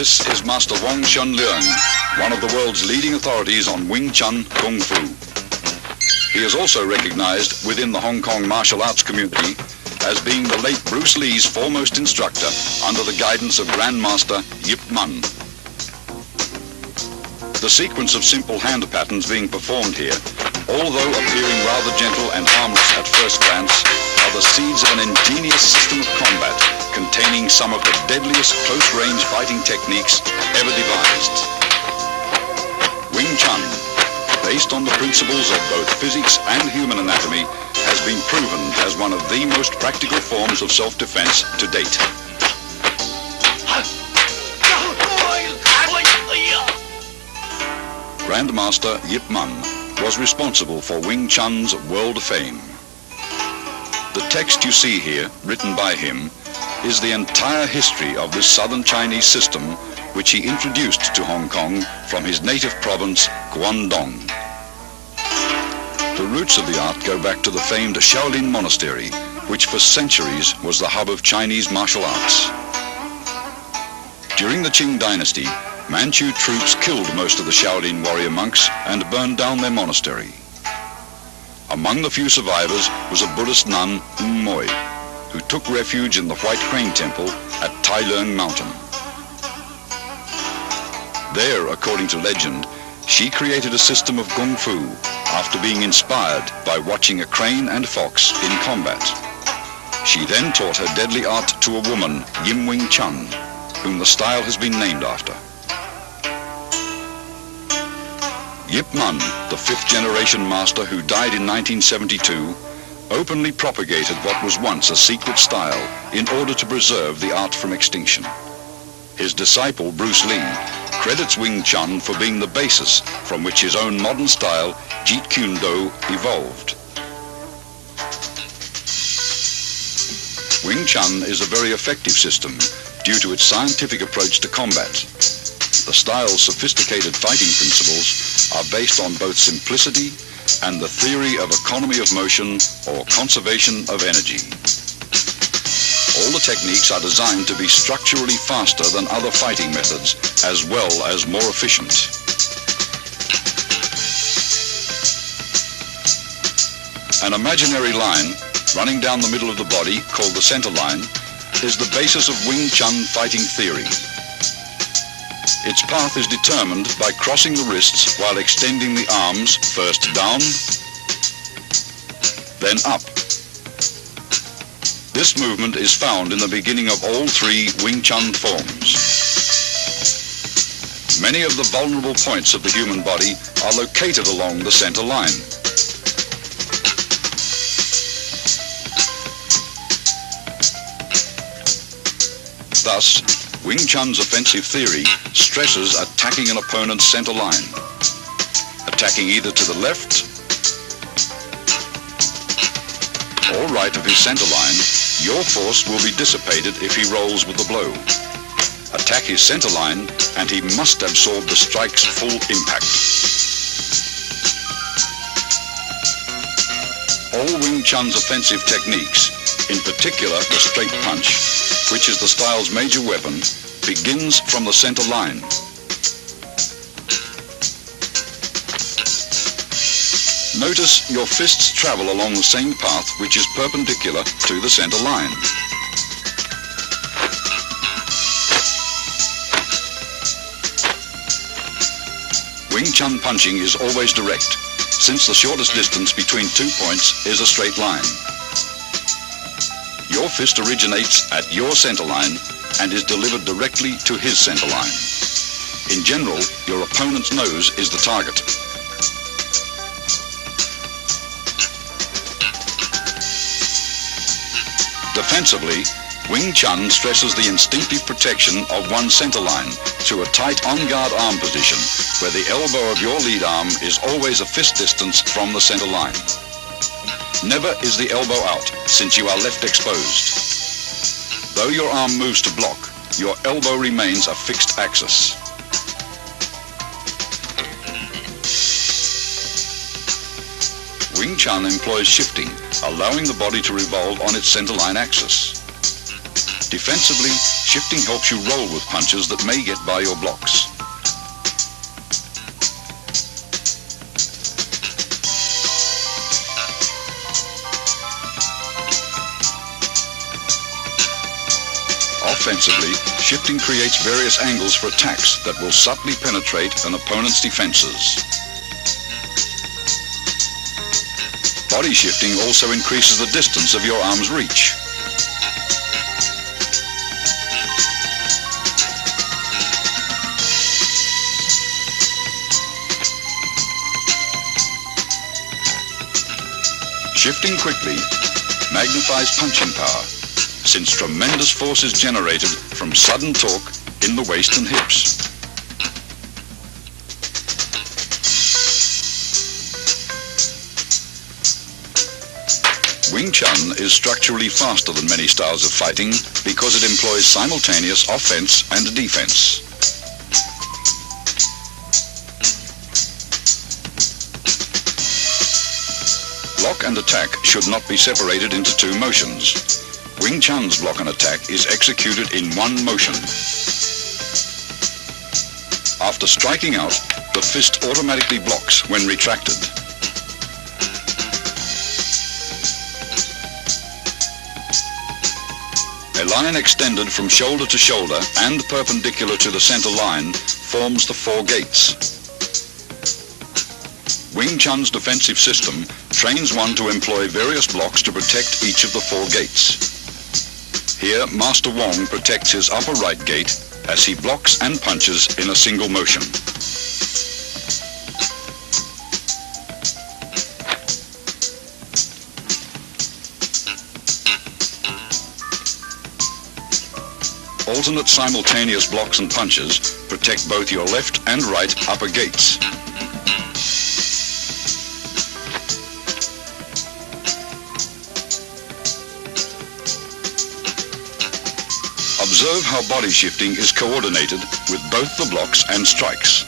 This is Master Wong Shun Leung, one of the world's leading authorities on Wing Chun Kung Fu. He is also recognized within the Hong Kong martial arts community as being the late Bruce Lee's foremost instructor under the guidance of Grandmaster Yip Man. The sequence of simple hand patterns being performed here, although appearing rather gentle and harmless at first glance, are the seeds of an ingenious system of combat containing some of the deadliest close-range fighting techniques ever devised. Wing Chun, based on the principles of both physics and human anatomy, has been proven as one of the most practical forms of self-defense to date. Grandmaster Yip Man was responsible for Wing Chun's world fame. The text you see here, written by him, is the entire history of this southern Chinese system which he introduced to Hong Kong from his native province, Guangdong. The roots of the art go back to the famed Shaolin Monastery, which for centuries was the hub of Chinese martial arts. During the Qing dynasty, Manchu troops killed most of the Shaolin warrior monks and burned down their monastery. Among the few survivors was a Buddhist nun, Moy, who took refuge in the White Crane Temple at Tai Leung Mountain. There, according to legend, she created a system of Kung Fu after being inspired by watching a crane and fox in combat. She then taught her deadly art to a woman, Wing Chun, whom the style has been named after. Yip Man, the fifth-generation master who died in 1972, openly propagated what was once a secret style in order to preserve the art from extinction. His disciple, Bruce Lee, credits Wing Chun for being the basis from which his own modern style, Jeet Kune Do, evolved. Wing Chun is a very effective system due to its scientific approach to combat. The style's sophisticated fighting principles are based on both simplicity and the theory of economy of motion or conservation of energy. All the techniques are designed to be structurally faster than other fighting methods, as well as more efficient. An imaginary line running down the middle of the body, called the Centerline, is the basis of Wing Chun fighting theory. Its path is determined by crossing the wrists while extending the arms first down, then up. This movement is found in the beginning of all three Wing Chun forms. Many of the vulnerable points of the human body are located along the center line. Thus, Wing Chun's offensive theory stresses attacking an opponent's center line. Attacking either to the left or right of his center line, your force will be dissipated if he rolls with the blow. Attack his center line and he must absorb the strike's full impact. All Wing Chun's offensive techniques, in particular the straight punch, which is the style's major weapon, begins from the center line. Notice your fists travel along the same path which is perpendicular to the center line. Wing Chun punching is always direct, since the shortest distance between 2 points is a straight line. Your fist originates at your center line and is delivered directly to his center line. In general, your opponent's nose is the target. Defensively, Wing Chun stresses the instinctive protection of one's center line through a tight on-guard arm position where the elbow of your lead arm is always a fist distance from the center line. Never is the elbow out, since you are left exposed. Though your arm moves to block, your elbow remains a fixed axis. Wing Chun employs shifting, allowing the body to revolve on its centerline axis. Defensively, shifting helps you roll with punches that may get by your blocks. Offensively, shifting creates various angles for attacks that will subtly penetrate an opponent's defenses. Body shifting also increases the distance of your arm's reach. Shifting quickly magnifies punching power, since tremendous force is generated from sudden torque in the waist and hips. Wing Chun is structurally faster than many styles of fighting because it employs simultaneous offense and defense. Block and attack should not be separated into two motions. Wing Chun's block and attack is executed in one motion. After striking out, the fist automatically blocks when retracted. A line extended from shoulder to shoulder and perpendicular to the center line forms the four gates. Wing Chun's defensive system trains one to employ various blocks to protect each of the four gates. Here, Master Wong protects his upper right gate as he blocks and punches in a single motion. Alternate simultaneous blocks and punches protect both your left and right upper gates. Observe how body shifting is coordinated with both the blocks and strikes.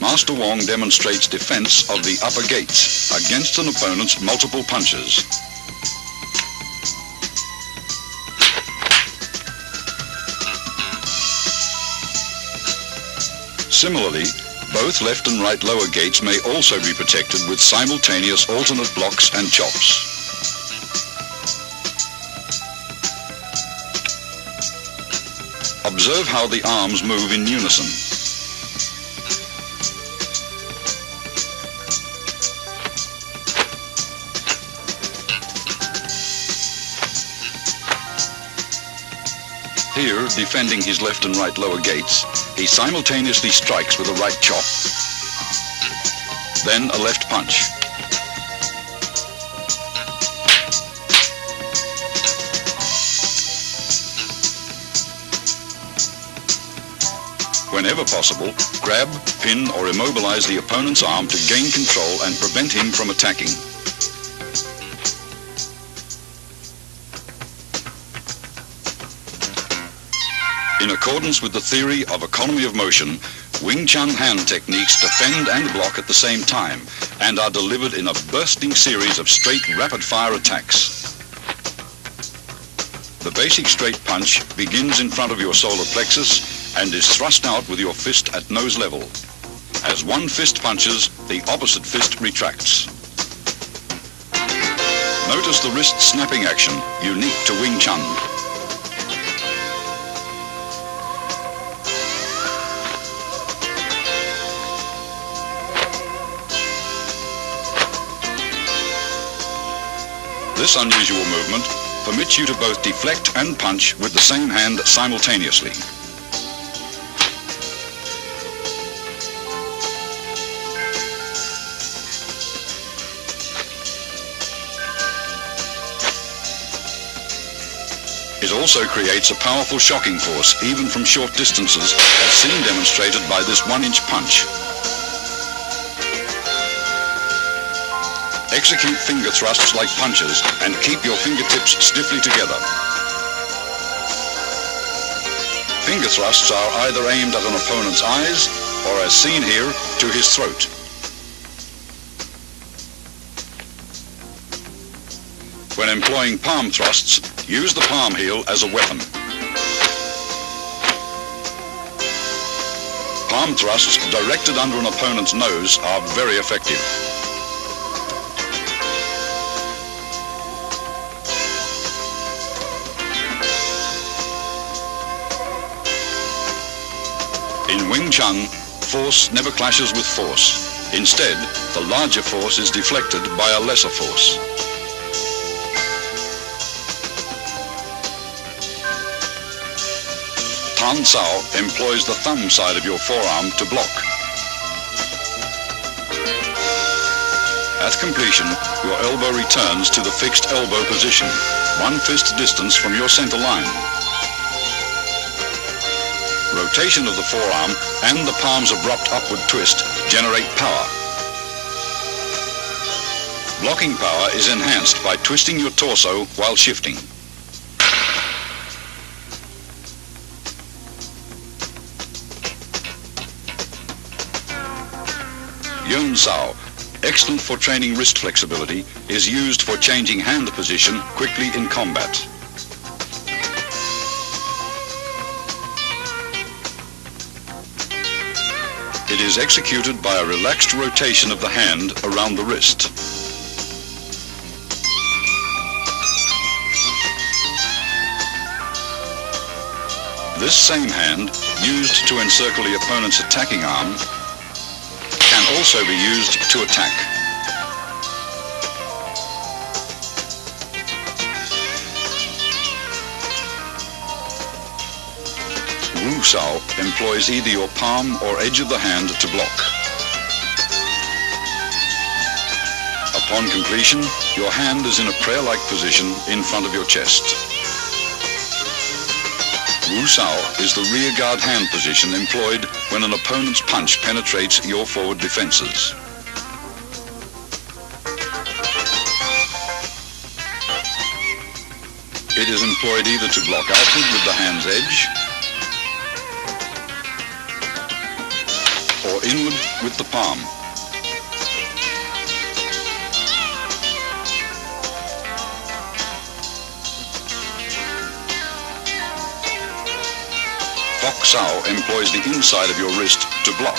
Master Wong demonstrates defense of the upper gates against an opponent's multiple punches. Similarly, both left and right lower gates may also be protected with simultaneous alternate blocks and chops. Observe how the arms move in unison. Here, defending his left and right lower gates, he simultaneously strikes with a right chop, then a left punch. Whenever possible, grab, pin, or immobilize the opponent's arm to gain control and prevent him from attacking. In accordance with the theory of economy of motion, Wing Chun hand techniques defend and block at the same time and are delivered in a bursting series of straight rapid-fire attacks. The basic straight punch begins in front of your solar plexus and is thrust out with your fist at nose level. As one fist punches, the opposite fist retracts. Notice the wrist snapping action, unique to Wing Chun. This unusual movement permits you to both deflect and punch with the same hand simultaneously. It also creates a powerful shocking force, even from short distances, as seen demonstrated by this 1-inch punch. Execute finger thrusts like punches and keep your fingertips stiffly together. Finger thrusts are either aimed at an opponent's eyes, or as seen here, to his throat. When employing palm thrusts, use the palm heel as a weapon. Palm thrusts directed under an opponent's nose are very effective. In Wing Chun, force never clashes with force. Instead, the larger force is deflected by a lesser force. Tan Sau employs the thumb side of your forearm to block. At completion, your elbow returns to the fixed elbow position, 1 fist distance from your center line. Rotation of the forearm and the palm's abrupt upward twist generate power. Blocking power is enhanced by twisting your torso while shifting. Yun Sau, excellent for training wrist flexibility, is used for changing hand position quickly in combat. It is executed by a relaxed rotation of the hand around the wrist. This same hand, used to encircle the opponent's attacking arm, can also be used to attack. Wu Sau employs either your palm or edge of the hand to block. Upon completion, your hand is in a prayer-like position in front of your chest. Wu Sau is the rear guard hand position employed when an opponent's punch penetrates your forward defenses. It is employed either to block outward with the hand's edge or inward with the palm. Bok Sau employs the inside of your wrist to block.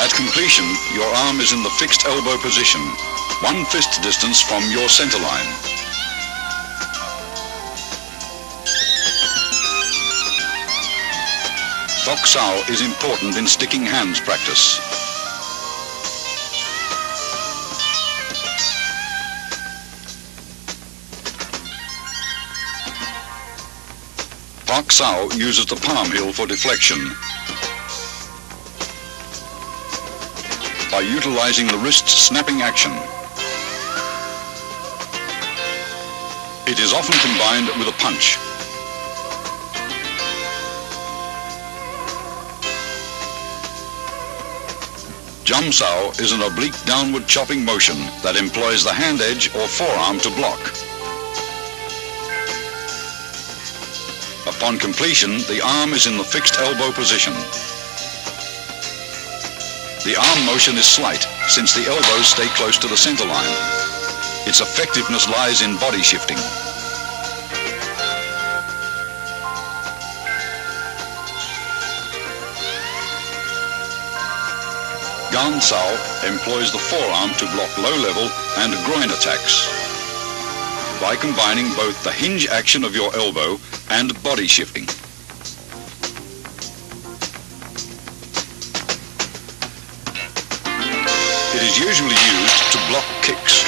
At completion, your arm is in the fixed elbow position, 1 fist distance from your center line. Bok Sau is important in sticking hands practice. Bok Sau uses the palm heel for deflection. By utilizing the wrist's snapping action, it is often combined with a punch. Jum Sau is an oblique downward chopping motion that employs the hand edge or forearm to block. Upon completion, the arm is in the fixed elbow position. The arm motion is slight, since the elbows stay close to the center line. Its effectiveness lies in body shifting. Gan Sau employs the forearm to block low-level and groin attacks by combining both the hinge action of your elbow and body shifting. It is usually used to block kicks.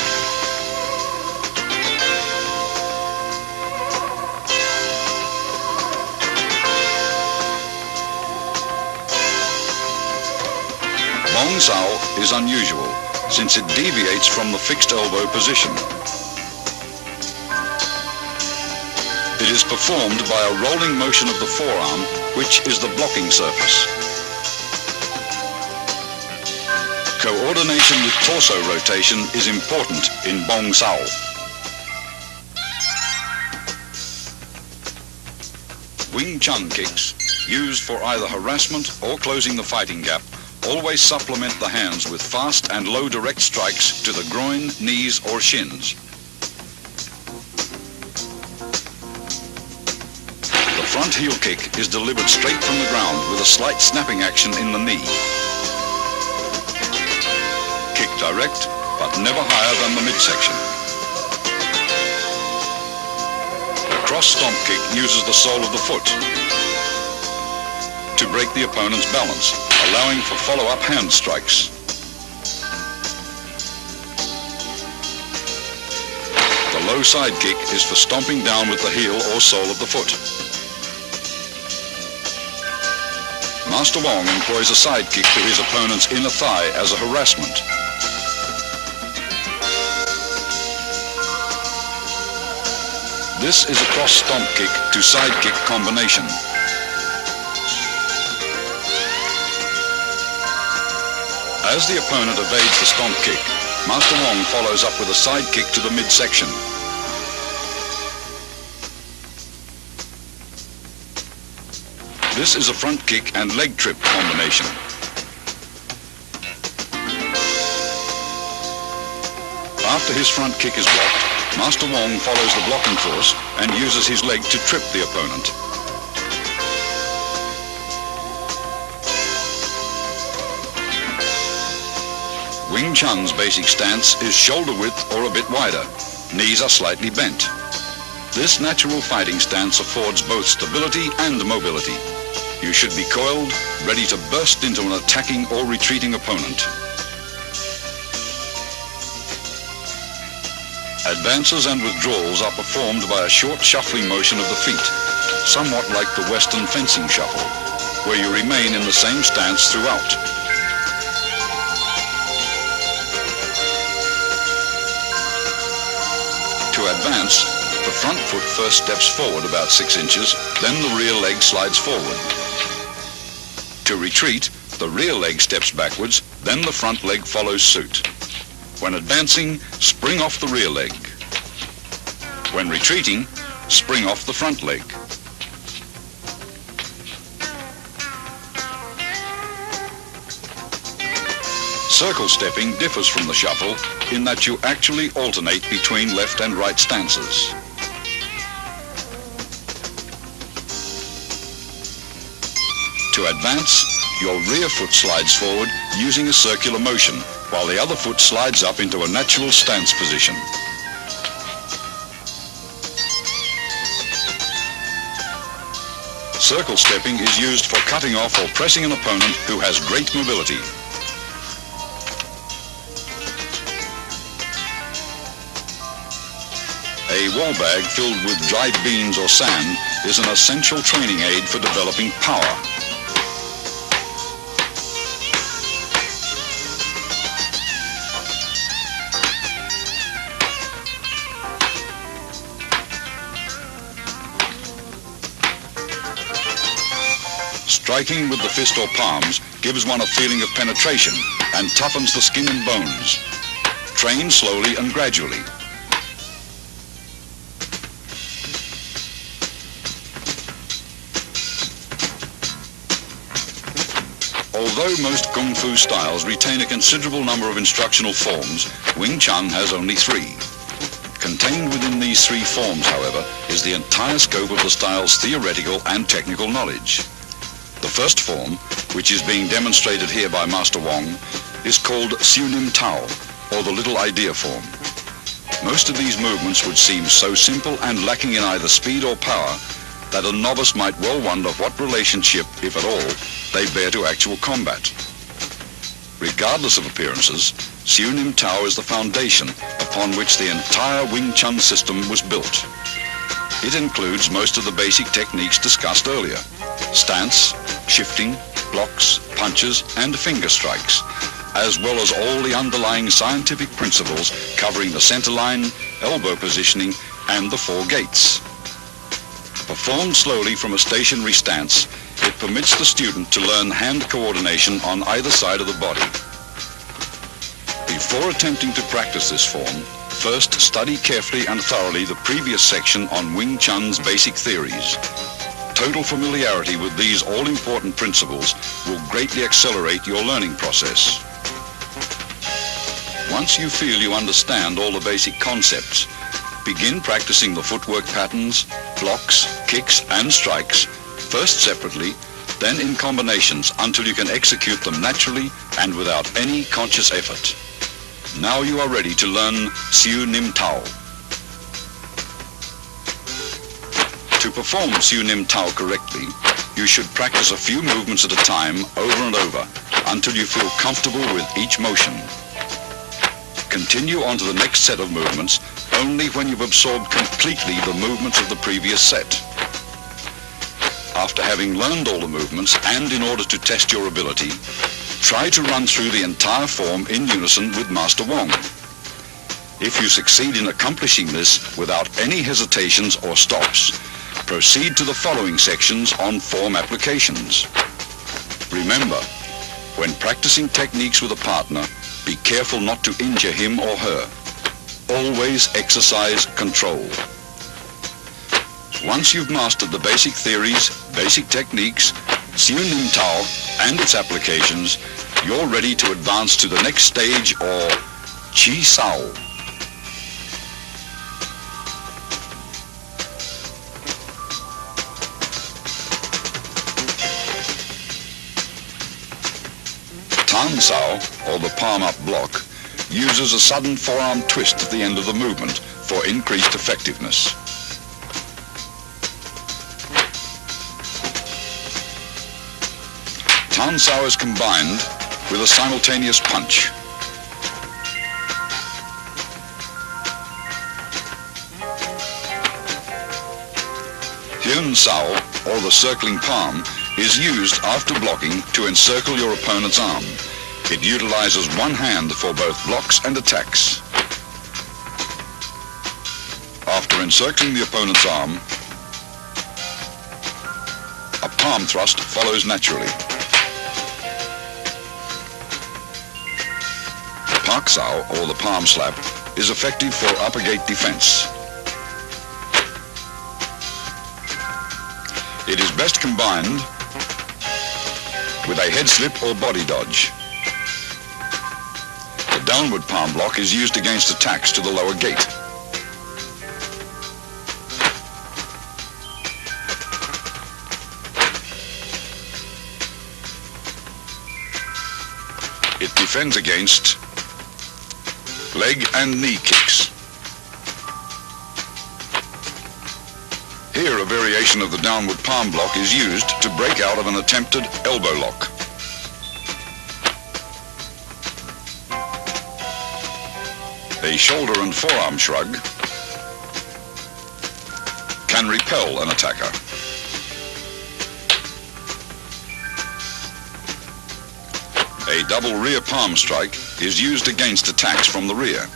Bong Sau is unusual, since it deviates from the fixed elbow position. It is performed by a rolling motion of the forearm, which is the blocking surface. Coordination with torso rotation is important in Bong Sau. Wing Chun kicks. used for either harassment or closing the fighting gap, always supplement the hands with fast and low direct strikes to the groin, knees or shins. The front heel kick is delivered straight from the ground with a slight snapping action in the knee. Kick direct, but never higher than the midsection. A cross stomp kick uses the sole of the foot to break the opponent's balance, allowing for follow-up hand strikes. The low side kick is for stomping down with the heel or sole of the foot. Master Wong employs a side kick to his opponent's inner thigh as a harassment. This is a cross stomp kick to side kick combination. As the opponent evades the stomp kick, Master Wong follows up with a side kick to the midsection. This is a front kick and leg trip combination. After his front kick is blocked, Master Wong follows the blocking force and uses his leg to trip the opponent. Wing Chun's basic stance is shoulder width or a bit wider. Knees are slightly bent. This natural fighting stance affords both stability and mobility. You should be coiled, ready to burst into an attacking or retreating opponent. Advances and withdrawals are performed by a short shuffling motion of the feet, somewhat like the Western fencing shuffle, where you remain in the same stance throughout. To advance, the front foot first steps forward about 6 inches, then the rear leg slides forward. To retreat, the rear leg steps backwards, then the front leg follows suit. When advancing, spring off the rear leg. When retreating, spring off the front leg. Circle stepping differs from the shuffle in that you actually alternate between left and right stances. To advance, your rear foot slides forward using a circular motion, while the other foot slides up into a natural stance position. Circle stepping is used for cutting off or pressing an opponent who has great mobility. A wall bag filled with dried beans or sand is an essential training aid for developing power. Striking with the fist or palms gives one a feeling of penetration and toughens the skin and bones. Train slowly and gradually. Although most Kung Fu styles retain a considerable number of instructional forms, Wing Chun has only 3. Contained within these 3 forms, however, is the entire scope of the style's theoretical and technical knowledge. The first form, which is being demonstrated here by Master Wong, is called Siu Lim Tau, or the Little Idea form. Most of these movements would seem so simple and lacking in either speed or power that a novice might well wonder what relationship, if at all, they bear to actual combat. Regardless of appearances, Siu Lim Tau is the foundation upon which the entire Wing Chun system was built. It includes most of the basic techniques discussed earlier: stance, shifting, blocks, punches, and finger strikes, as well as all the underlying scientific principles covering the centerline, elbow positioning, and the 4 gates. Performed slowly from a stationary stance, it permits the student to learn hand coordination on either side of the body. Before attempting to practice this form, first study carefully and thoroughly the previous section on Wing Chun's basic theories. total familiarity with these all-important principles will greatly accelerate your learning process. Once you feel you understand all the basic concepts, begin practicing the footwork patterns, blocks, kicks and strikes, first separately, then in combinations until you can execute them naturally and without any conscious effort. Now you are ready to learn Siu Lim Tau. To perform Siu Lim Tau correctly, you should practice a few movements at a time over and over until you feel comfortable with each motion. Continue on to the next set of movements only when you've absorbed completely the movements of the previous set. After having learned all the movements and in order to test your ability, try to run through the entire form in unison with Master Wong. If you succeed in accomplishing this without any hesitations or stops, proceed to the following sections on form applications. Remember, when practicing techniques with a partner, be careful not to injure him or her. Always exercise control. Once you've mastered the basic theories, basic techniques, Siu Lim Tau and its applications, you're ready to advance to the next stage, or Chi Sao. Tan Sao, or the palm-up block, uses a sudden forearm twist at the end of the movement for increased effectiveness. Tan Sao is combined with a simultaneous punch. Hyun Sao, or the circling palm, is used after blocking to encircle your opponent's arm. It utilizes one hand for both blocks and attacks. After encircling the opponent's arm, a palm thrust follows naturally. Pak Sao, or the palm slap, is effective for upper gate defense. It is best combined with a head slip or body dodge. The downward palm block is used against attacks to the lower gate. It defends against leg and knee kicks. Here, a variation of the downward palm block is used to break out of an attempted elbow lock. A shoulder and forearm shrug can repel an attacker. A double rear palm strike is used against attacks from the rear.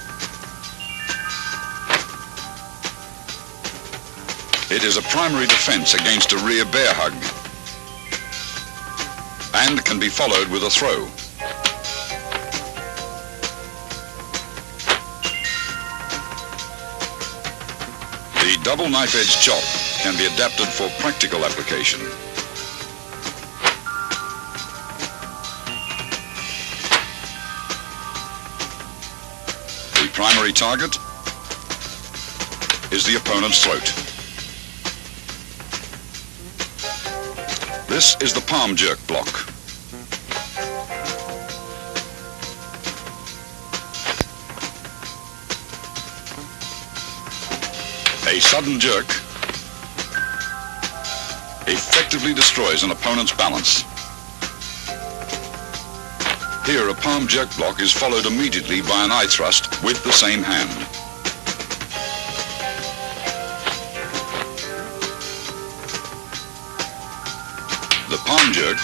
It is a primary defense against a rear bear hug and can be followed with a throw. The double knife-edge chop can be adapted for practical application. The primary target is the opponent's throat. This is the palm jerk block. A sudden jerk effectively destroys an opponent's balance. Here, a palm jerk block is followed immediately by an eye thrust with the same hand. The palm jerk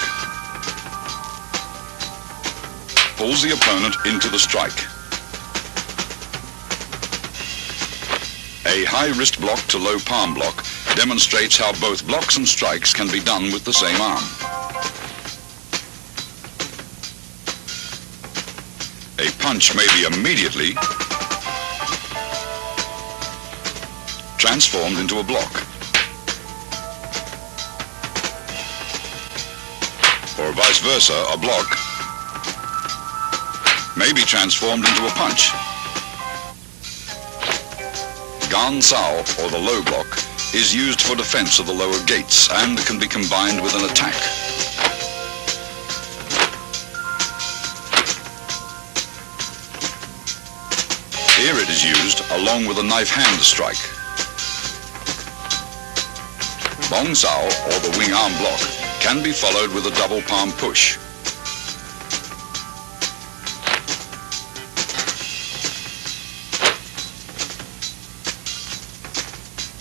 pulls the opponent into the strike. A high wrist block to low palm block demonstrates how both blocks and strikes can be done with the same arm. A punch may be immediately transformed into a block. or vice versa, a block, may be transformed into a punch. Gan Sau, or the low block, is used for defense of the lower gates and can be combined with an attack. Here it is used along with a knife hand strike. Bong Sau, or the wing arm block, can be followed with a double palm push.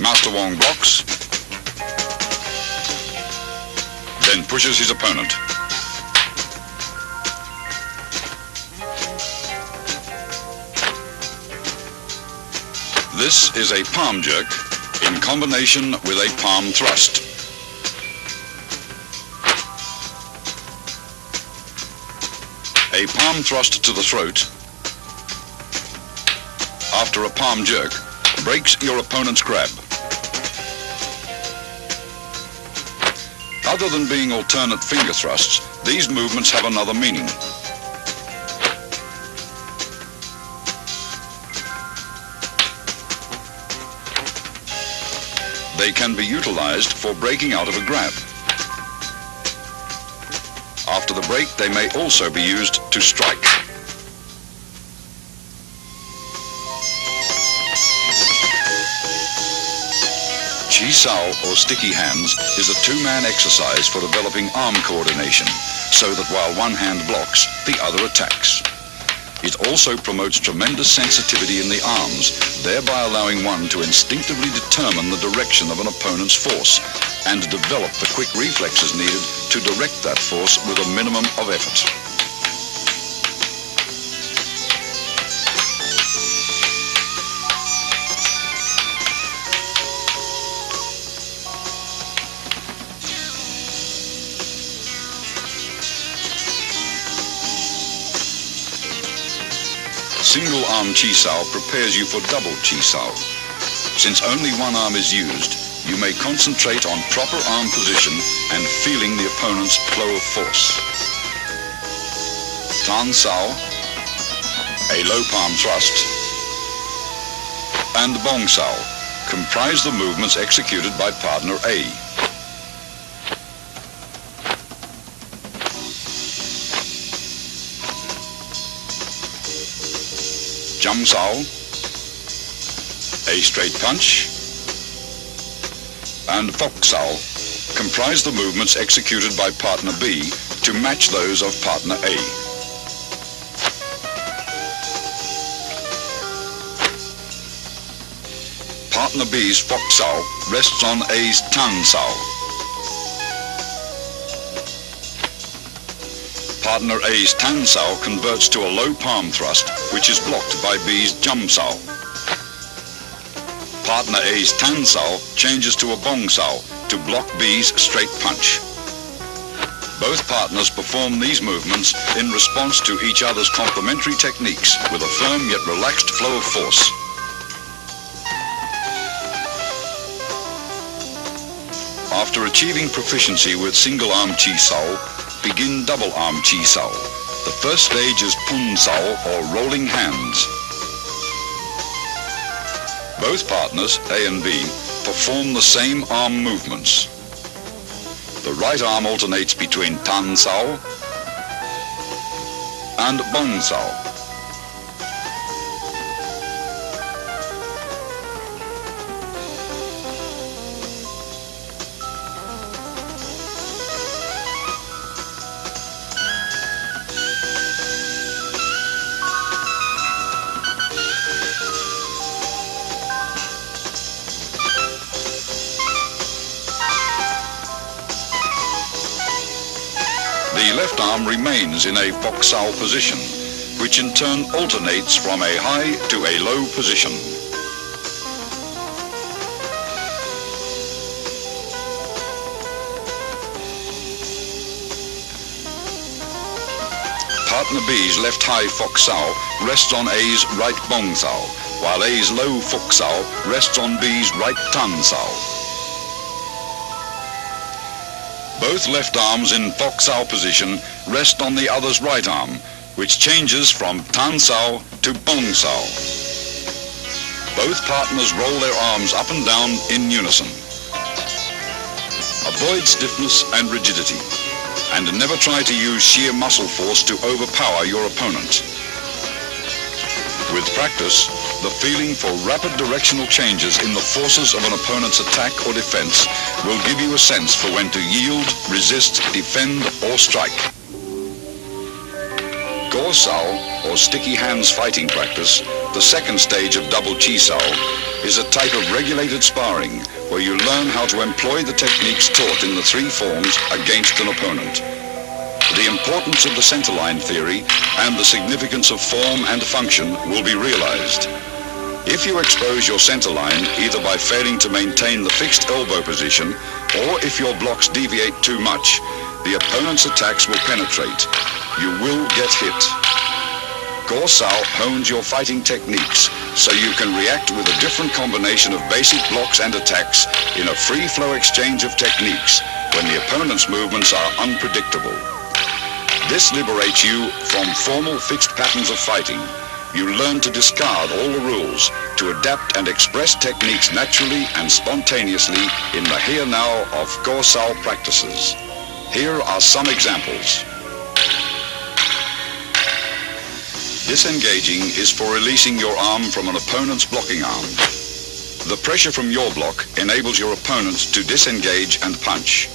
Master Wong blocks, then pushes his opponent. This is a palm jerk in combination with a palm thrust. A palm thrust to the throat after a palm jerk breaks your opponent's grab. Other than being alternate finger thrusts, these movements have another meaning. They can be utilized for breaking out of a grab. After the break, they may also be used to strike. Chi Sau, or sticky hands, is a two-man exercise for developing arm coordination, so that while one hand blocks, the other attacks. It also promotes tremendous sensitivity in the arms, thereby allowing one to instinctively determine the direction of an opponent's force and develop the quick reflexes needed to direct that force with a minimum of effort. Single arm Chi Sau prepares you for double Chi Sau. Since only one arm is used, you may concentrate on proper arm position and feeling the opponent's flow of force. Tan Sau, a low palm thrust, and Bong Sau comprise the movements executed by partner A. Jam Sau, a straight punch, and Fok Sau comprise the movements executed by partner B to match those of partner A. Partner B's Fok Sau rests on A's Tan Sau. Partner A's Tan Sau converts to a low palm thrust, which is blocked by B's Jam Sau. Partner A's Tan Sau changes to a Bong Sau to block B's straight punch. Both partners perform these movements in response to each other's complementary techniques with a firm yet relaxed flow of force. After achieving proficiency with single arm Chi Sau, begin double arm Chi Sau. The first stage is Pun Sau, or rolling hands. Both partners, A and B, perform the same arm movements. The right arm alternates between Tan Sau and Bong Sau. The left arm remains in a Fok Sau position, which in turn alternates from a high to a low position. Partner B's left high Fok Sau rests on A's right Bong Sau, while A's low Fok Sau rests on B's right Tan Sau. Both left arms in Fok Sau position rest on the other's right arm, which changes from Tan Sau to Bong Sau. Both partners roll their arms up and down in unison. Avoid stiffness and rigidity, and never try to use sheer muscle force to overpower your opponent. With practice, the feeling for rapid directional changes in the forces of an opponent's attack or defense will give you a sense for when to yield, resist, defend, or strike. Go Sau, or sticky hands fighting practice, the second stage of double Chi Sau, is a type of regulated sparring where you learn how to employ the techniques taught in the three forms against an opponent. The importance of the Centerline theory and the significance of form and function will be realized. If you expose your centerline either by failing to maintain the fixed elbow position or if your blocks deviate too much, the opponent's attacks will penetrate. You will get hit. Go Sau hones your fighting techniques so you can react with a different combination of basic blocks and attacks in a free-flow exchange of techniques when the opponent's movements are unpredictable. This liberates you from formal fixed patterns of fighting. You learn to discard all the rules, to adapt and express techniques naturally and spontaneously in the here-now of Go Sau practices. Here are some examples. Disengaging is for releasing your arm from an opponent's blocking arm. The pressure from your block enables your opponent to disengage and punch.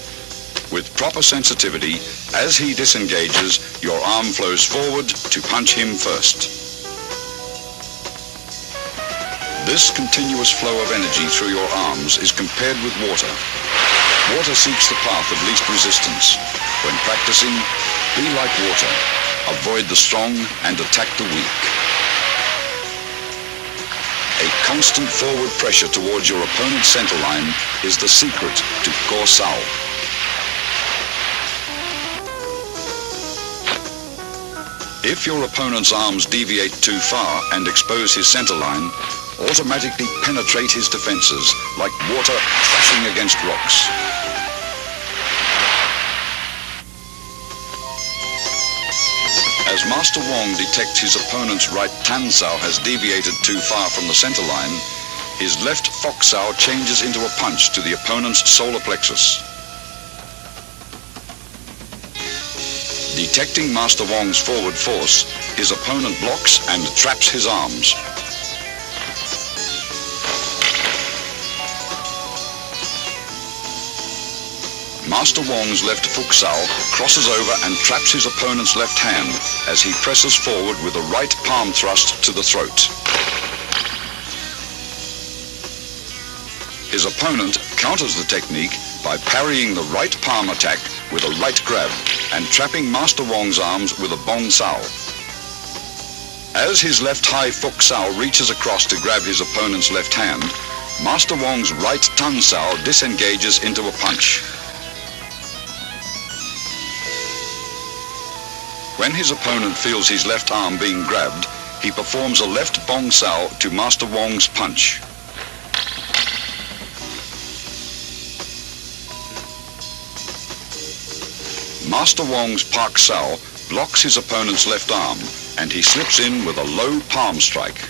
With proper sensitivity, as he disengages, your arm flows forward to punch him first. This continuous flow of energy through your arms is compared with water. Water seeks the path of least resistance. When practicing, be like water. Avoid the strong and attack the weak. A constant forward pressure towards your opponent's centerline is the secret to Go Sau. If your opponent's arms deviate too far and expose his centerline, automatically penetrate his defenses like water crashing against rocks. As Master Wong detects his opponent's right Tan Sau has deviated too far from the centerline, his left Fok Sau changes into a punch to the opponent's solar plexus. Detecting Master Wong's forward force, his opponent blocks and traps his arms. Master Wong's left Fok Sau crosses over and traps his opponent's left hand as he presses forward with a right palm thrust to the throat. His opponent counters the technique by parrying the right palm attack with a right grab and trapping Master Wong's arms with a Bong Sau. As his left high Fok Sau reaches across to grab his opponent's left hand, Master Wong's right Tan Sau disengages into a punch. When his opponent feels his left arm being grabbed, he performs a left Bong Sau to Master Wong's punch. Master Wong's Pak Sau blocks his opponent's left arm and he slips in with a low palm strike.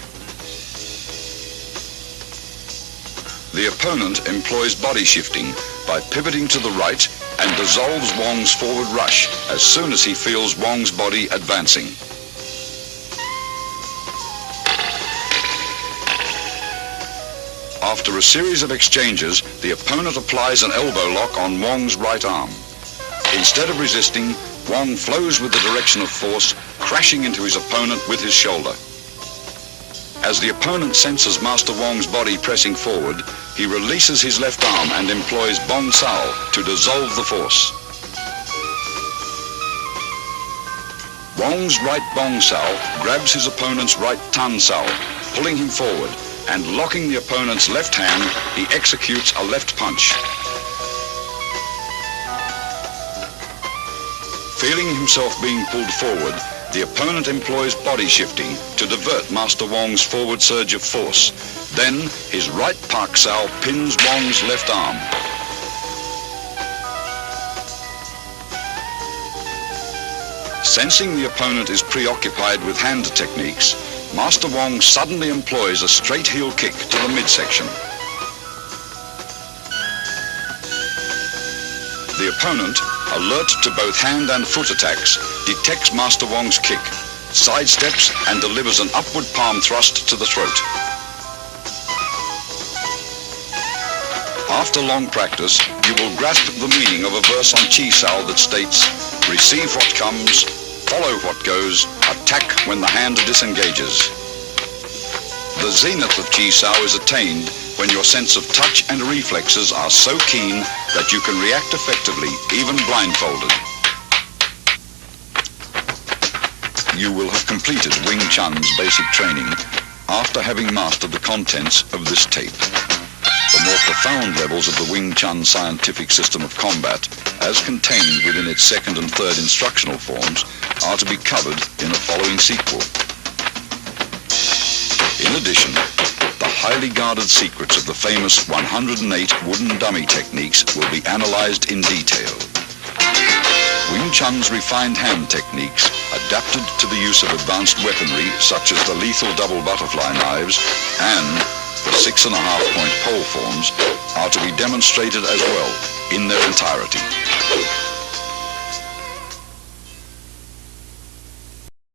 The opponent employs body shifting by pivoting to the right and dissolves Wong's forward rush as soon as he feels Wong's body advancing. After a series of exchanges, the opponent applies an elbow lock on Wong's right arm. Instead of resisting, Wong flows with the direction of force, crashing into his opponent with his shoulder. As the opponent senses Master Wong's body pressing forward, he releases his left arm and employs Bong Sau to dissolve the force. Wong's right Bong Sau grabs his opponent's right Tan Sau, pulling him forward, and locking the opponent's left hand, he executes a left punch. Feeling himself being pulled forward, the opponent employs body shifting to divert Master Wong's forward surge of force. Then, his right Pak Sau pins Wong's left arm. Sensing the opponent is preoccupied with hand techniques, Master Wong suddenly employs a straight heel kick to the midsection. The opponent, alert to both hand and foot attacks, detects Master Wong's kick, sidesteps and delivers an upward palm thrust to the throat. After long practice, you will grasp the meaning of a verse on Chi Sao that states, "Receive what comes, follow what goes, attack when the hand disengages." The zenith of Chi Sao is attained when your sense of touch and reflexes are so keen that you can react effectively, even blindfolded. You will have completed Wing Chun's basic training after having mastered the contents of this tape. The more profound levels of the Wing Chun scientific system of combat, as contained within its second and third instructional forms, are to be covered in the following sequel. In addition, the highly guarded secrets of the famous 108 wooden dummy techniques will be analyzed in detail. Wing Chun's refined hand techniques, adapted to the use of advanced weaponry such as the lethal double butterfly knives and the 6.5-point pole forms, are to be demonstrated as well in their entirety.